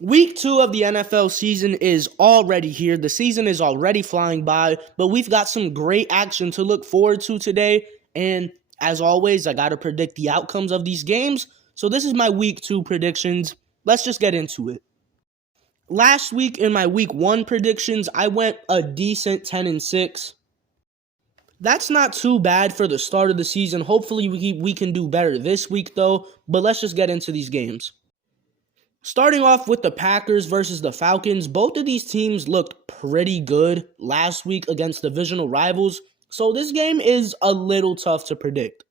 Week 2 of the NFL season is already here. The season is already flying by, but we've got some great action to look forward to today. And as always, I got to predict the outcomes of these games. So this is my week 2 predictions. Let's just get into it. Last week in my week 1 predictions, I went a decent 10-6. That's not too bad for the start of the season. Hopefully we can do better this week though, but let's just get into these games. Starting off with the Packers versus the Falcons, both of these teams looked pretty good last week against divisional rivals, so this game is a little tough to predict.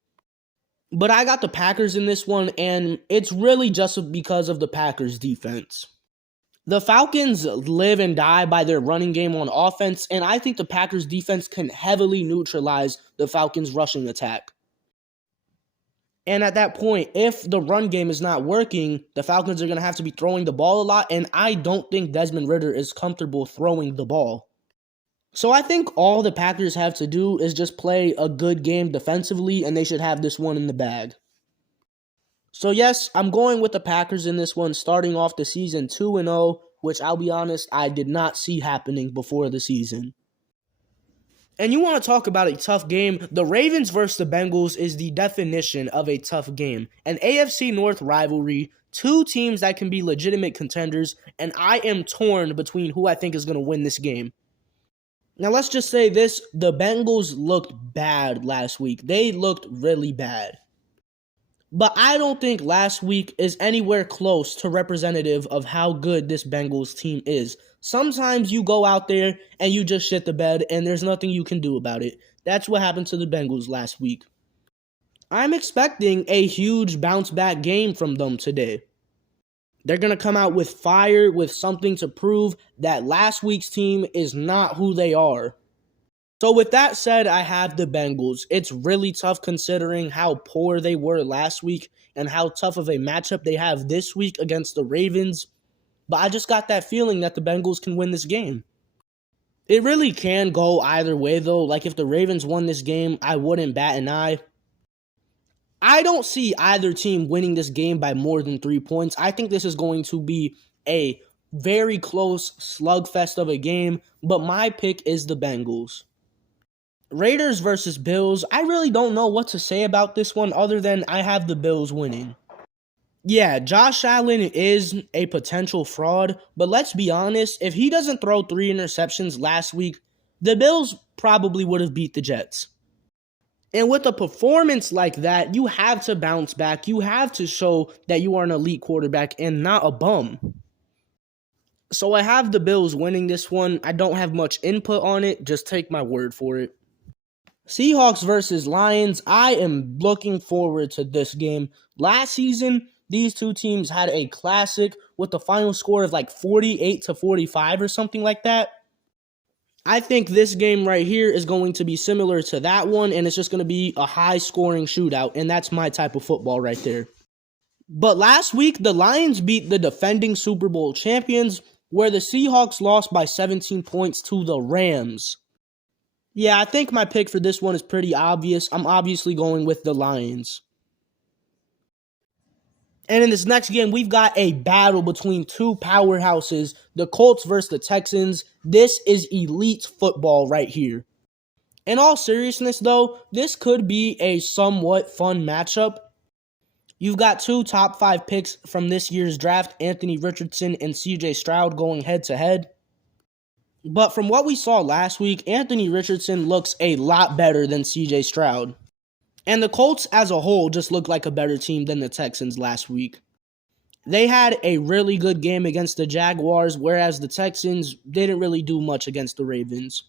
But I got the Packers in this one, and it's really just because of the Packers' defense. The Falcons live and die by their running game on offense, and I think the Packers' defense can heavily neutralize the Falcons' rushing attack. And at that point, if the run game is not working, the Falcons are going to have to be throwing the ball a lot, and I don't think Desmond Ridder is comfortable throwing the ball. So I think all the Packers have to do is just play a good game defensively, and they should have this one in the bag. So yes, I'm going with the Packers in this one, starting off the season 2-0, which I'll be honest, I did not see happening before the season. And you want to talk about a tough game? The Ravens versus the Bengals is the definition of a tough game. An AFC North rivalry, two teams that can be legitimate contenders, and I am torn between who I think is going to win this game. Now let's just say this, the Bengals looked bad last week. They looked really bad. But I don't think last week is anywhere close to representative of how good this Bengals team is. Sometimes you go out there and you just shit the bed and there's nothing you can do about it. That's what happened to the Bengals last week. I'm expecting a huge bounce back game from them today. They're going to come out with fire, with something to prove that last week's team is not who they are. So with that said, I have the Bengals. It's really tough considering how poor they were last week and how tough of a matchup they have this week against the Ravens. But I just got that feeling that the Bengals can win this game. It really can go either way though. Like if the Ravens won this game, I wouldn't bat an eye. I don't see either team winning this game by more than 3 points. I think this is going to be a very close slugfest of a game, but my pick is the Bengals. Raiders versus Bills. I really don't know what to say about this one other than I have the Bills winning. Yeah, Josh Allen is a potential fraud, but let's be honest, if he doesn't throw 3 interceptions last week, the Bills probably would have beat the Jets. And with a performance like that, you have to bounce back. You have to show that you are an elite quarterback and not a bum. So I have the Bills winning this one. I don't have much input on it. Just take my word for it. Seahawks versus Lions. I am looking forward to this game. Last season, these two teams had a classic with the final score of like 48-45 or something like that. I think this game right here is going to be similar to that one, and it's just going to be a high-scoring shootout, and that's my type of football right there. But last week, the Lions beat the defending Super Bowl champions, where the Seahawks lost by 17 points to the Rams. Yeah, I think my pick for this one is pretty obvious. I'm obviously going with the Lions. And in this next game, we've got a battle between two powerhouses, the Colts versus the Texans. This is elite football right here. In all seriousness, though, this could be a somewhat fun matchup. You've got two top 5 picks from this year's draft, Anthony Richardson and CJ Stroud, going head-to-head. But from what we saw last week, Anthony Richardson looks a lot better than CJ Stroud. And the Colts as a whole just look like a better team than the Texans last week. They had a really good game against the Jaguars, whereas the Texans didn't really do much against the Ravens.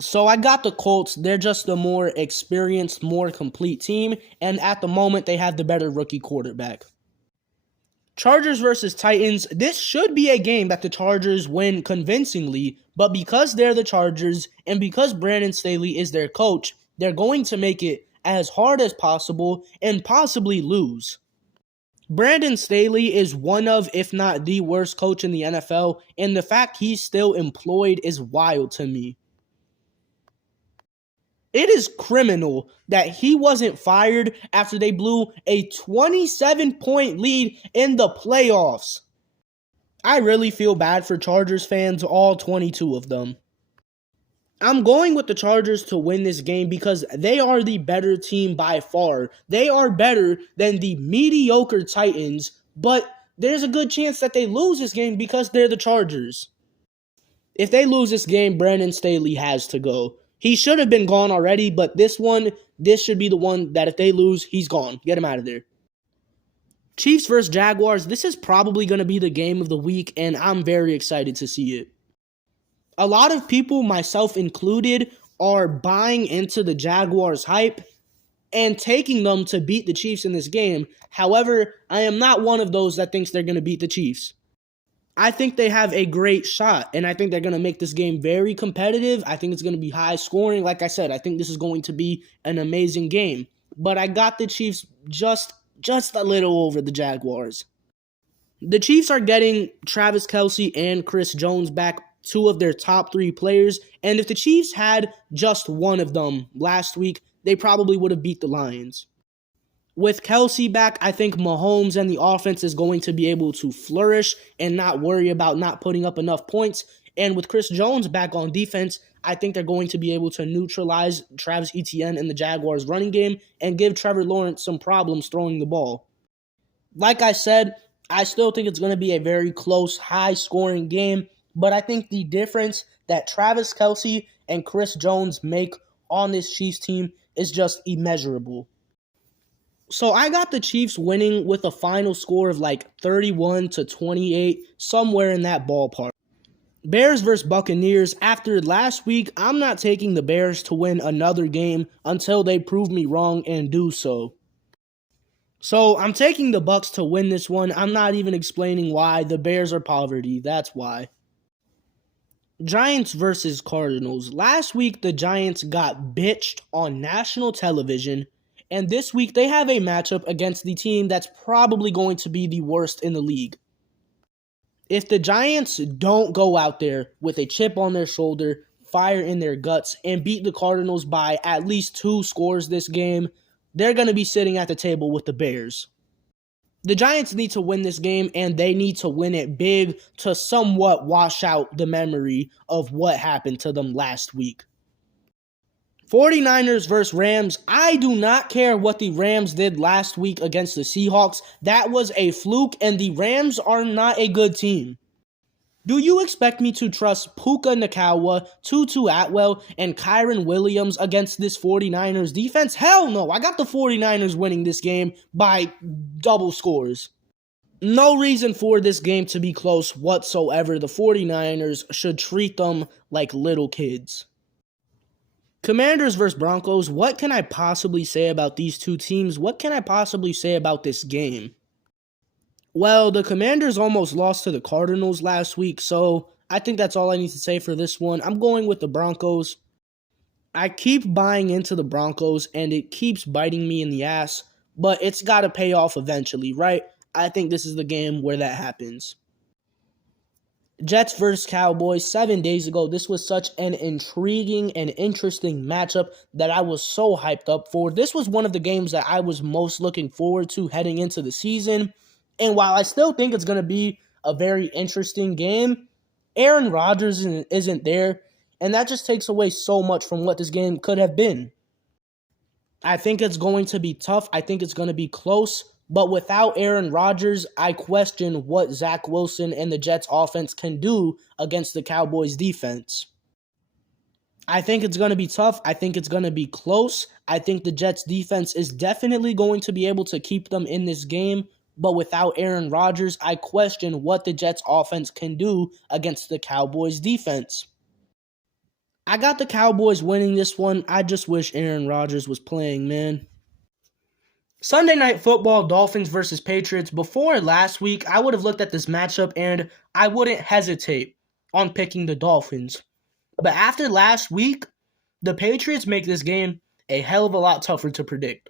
So I got the Colts. They're just a more experienced, more complete team, and at the moment they have the better rookie quarterback. Chargers versus Titans. This should be a game that the Chargers win convincingly, but because they're the Chargers and because Brandon Staley is their coach, they're going to make it as hard as possible and possibly lose. Brandon Staley is one of, if not the worst coach in the NFL, and the fact he's still employed is wild to me. It is criminal that he wasn't fired after they blew a 27-point lead in the playoffs. I really feel bad for Chargers fans, all 22 of them. I'm going with the Chargers to win this game because they are the better team by far. They are better than the mediocre Titans, but there's a good chance that they lose this game because they're the Chargers. If they lose this game, Brandon Staley has to go. He should have been gone already, but this should be the one that if they lose, he's gone. Get him out of there. Chiefs versus Jaguars, this is probably going to be the game of the week, and I'm very excited to see it. A lot of people, myself included, are buying into the Jaguars hype and taking them to beat the Chiefs in this game. However, I am not one of those that thinks they're going to beat the Chiefs. I think they have a great shot, and I think they're going to make this game very competitive. I think it's going to be high scoring. Like I said, I think this is going to be an amazing game. But I got the Chiefs just a little over the Jaguars. The Chiefs are getting Travis Kelce and Chris Jones back, two of their top 3 players, and if the Chiefs had just one of them last week, they probably would have beat the Lions. With Kelce back, I think Mahomes and the offense is going to be able to flourish and not worry about not putting up enough points. And with Chris Jones back on defense, I think they're going to be able to neutralize Travis Etienne and the Jaguars' running game and give Trevor Lawrence some problems throwing the ball. Like I said, I still think it's going to be a very close, high-scoring game, but I think the difference that Travis Kelce and Chris Jones make on this Chiefs team is just immeasurable. So I got the Chiefs winning with a final score of like 31-28, somewhere in that ballpark. Bears versus Buccaneers. After last week, I'm not taking the Bears to win another game until they prove me wrong and do so. So I'm taking the Bucs to win this one. I'm not even explaining why. The Bears are poverty. That's why. Giants versus Cardinals. Last week, the Giants got bitched on national television, and this week they have a matchup against the team that's probably going to be the worst in the league. If the Giants don't go out there with a chip on their shoulder, fire in their guts, and beat the Cardinals by at least 2 scores this game, they're going to be sitting at the table with the Bears. The Giants need to win this game, and they need to win it big to somewhat wash out the memory of what happened to them last week. 49ers versus Rams. I do not care what the Rams did last week against the Seahawks. That was a fluke, and the Rams are not a good team. Do you expect me to trust Puka Nacua, Tutu Atwell, and Kyron Williams against this 49ers defense? Hell no. I got the 49ers winning this game by double scores. No reason for this game to be close whatsoever. The 49ers should treat them like little kids. Commanders versus Broncos. What can I possibly say about these two teams? What can I possibly say about this game? Well, the Commanders almost lost to the Cardinals last week, so I think that's all I need to say for this one. I'm going with the Broncos. I keep buying into the Broncos, and it keeps biting me in the ass, but it's got to pay off eventually, right? I think this is the game where that happens. Jets versus Cowboys. 7 days ago, this was such an intriguing and interesting matchup that I was so hyped up for. This was one of the games that I was most looking forward to heading into the season. And while I still think it's going to be a very interesting game, Aaron Rodgers isn't there, and that just takes away so much from what this game could have been. I think it's going to be tough. I think it's going to be close. But without Aaron Rodgers, I question what Zach Wilson and the Jets offense can do against the Cowboys defense. I think it's going to be tough. I think it's going to be close. I think the Jets defense is definitely going to be able to keep them in this game. But without Aaron Rodgers, I question what the Jets offense can do against the Cowboys defense. I got the Cowboys winning this one. I just wish Aaron Rodgers was playing, man. Sunday Night Football, Dolphins versus Patriots. Before last week, I would have looked at this matchup and I wouldn't hesitate on picking the Dolphins. But after last week, the Patriots make this game a hell of a lot tougher to predict.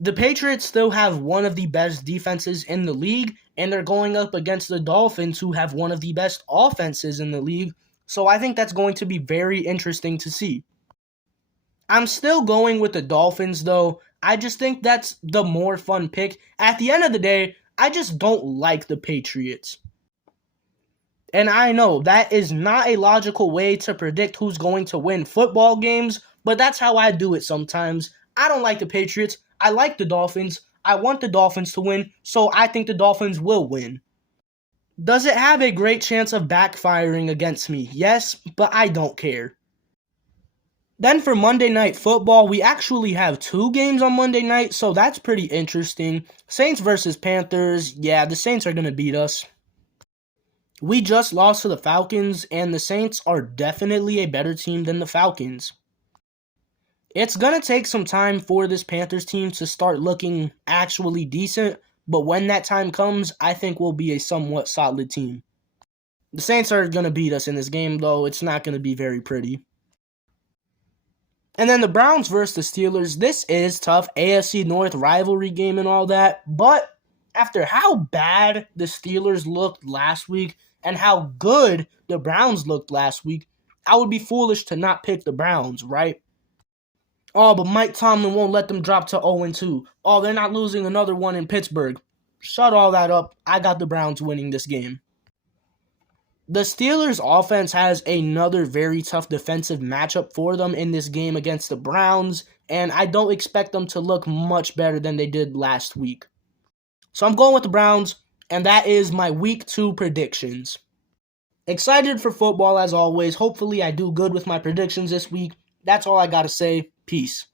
The Patriots still have one of the best defenses in the league, and they're going up against the Dolphins, who have one of the best offenses in the league. So I think that's going to be very interesting to see. I'm still going with the Dolphins, though. I just think that's the more fun pick. At the end of the day, I just don't like the Patriots. And I know that is not a logical way to predict who's going to win football games, but that's how I do it sometimes. I don't like the Patriots. I like the Dolphins. I want the Dolphins to win, so I think the Dolphins will win. Does it have a great chance of backfiring against me? Yes, but I don't care. Then for Monday Night Football, we actually have 2 games on Monday night, so that's pretty interesting. Saints versus Panthers. Yeah, the Saints are going to beat us. We just lost to the Falcons, and the Saints are definitely a better team than the Falcons. It's going to take some time for this Panthers team to start looking actually decent, but when that time comes, I think we'll be a somewhat solid team. The Saints are going to beat us in this game, though. It's not going to be very pretty. And then the Browns versus the Steelers. This is tough. AFC North rivalry game and all that. But after how bad the Steelers looked last week and how good the Browns looked last week, I would be foolish to not pick the Browns, right? Oh, but Mike Tomlin won't let them drop to 0-2. Oh, they're not losing another one in Pittsburgh. Shut all that up. I got the Browns winning this game. The Steelers' offense has another very tough defensive matchup for them in this game against the Browns, and I don't expect them to look much better than they did last week. So I'm going with the Browns, and that is my Week 2 predictions. Excited for football as always. Hopefully I do good with my predictions this week. That's all I got to say. Peace.